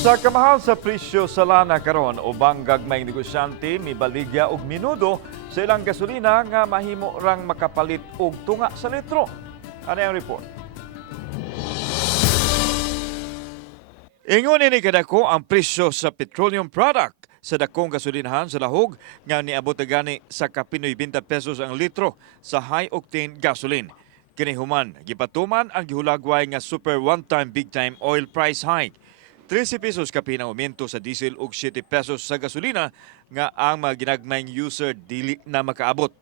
Sa kamahal sa presyo sa lana karon ubang gagmayng negosyante mibaligya og minudo sa ilang gasolina nga mahimo rang makapalit og tunga sa litro. Ano ang report? Ingon ini kadako ang presyo sa petroleum product sa dakong gasolinahan sa lahog nga niabot na gani sa kapinoy 20 pesos ang litro sa high octane gasoline. Kini human gipatuman ang gihulagway nga super one-time big time oil price hike. 13 pesos ka pinaumento sa diesel ug 7 pesos sa gasolina nga ang mga ginagmayng user dili na makaabot.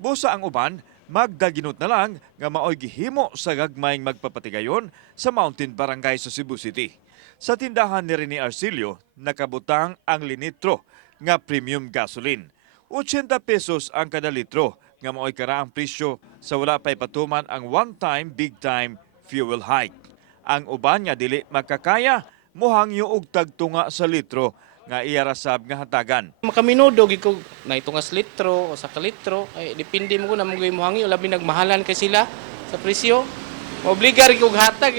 Busa ang uban, magdaginot na lang nga maoy gihimo sa gagmayng magpapatigayon sa Mountain Barangay sa Cebu City. Sa tindahan ni Rene Arcilio, nakabutang ang linitro nga premium gasoline. 80 pesos ang kada litro nga maoy karaang presyo sa wala pa'y patuman ang one-time big time fuel hike. Ang uban nga dili makakaya mohangyo og tagtunga sa litro nga iyarasab nga hatagan. Makaminudo giko na itungas litro o sa kalitro ay depende mo na mga mohangi labi nagmahalan kay sila sa presyo. Obligar gyud hatag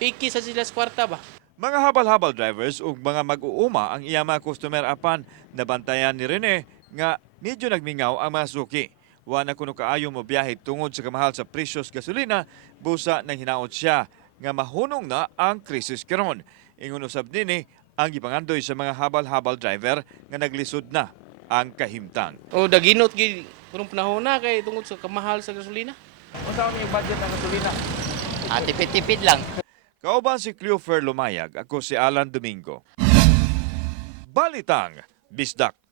piki sa sila sa kwarta ba. Mga habal-habal drivers ug mga mag-uuma ang iya mga customer apan nabantayan ni Rene nga medyo nagmingaw ang mga suki. Wa na kuno kaayo mo biyahe tungod sa kamahal sa presyo sa gasolina, busa nang hinaot siya nga mahunong na ang krisis karon. Ingon usab nini ang gipangandoy sa mga habal-habal driver nga naglisod na ang kahimtang. O daginot gid kunong panahon na kay tungod sa kamahal sa gasolina. Unsa ang budget ng gasolina? Tipid-tipid lang. Kauban si Cleofer Lumayag, ako si Alan Domingo. Balitang Bisdak.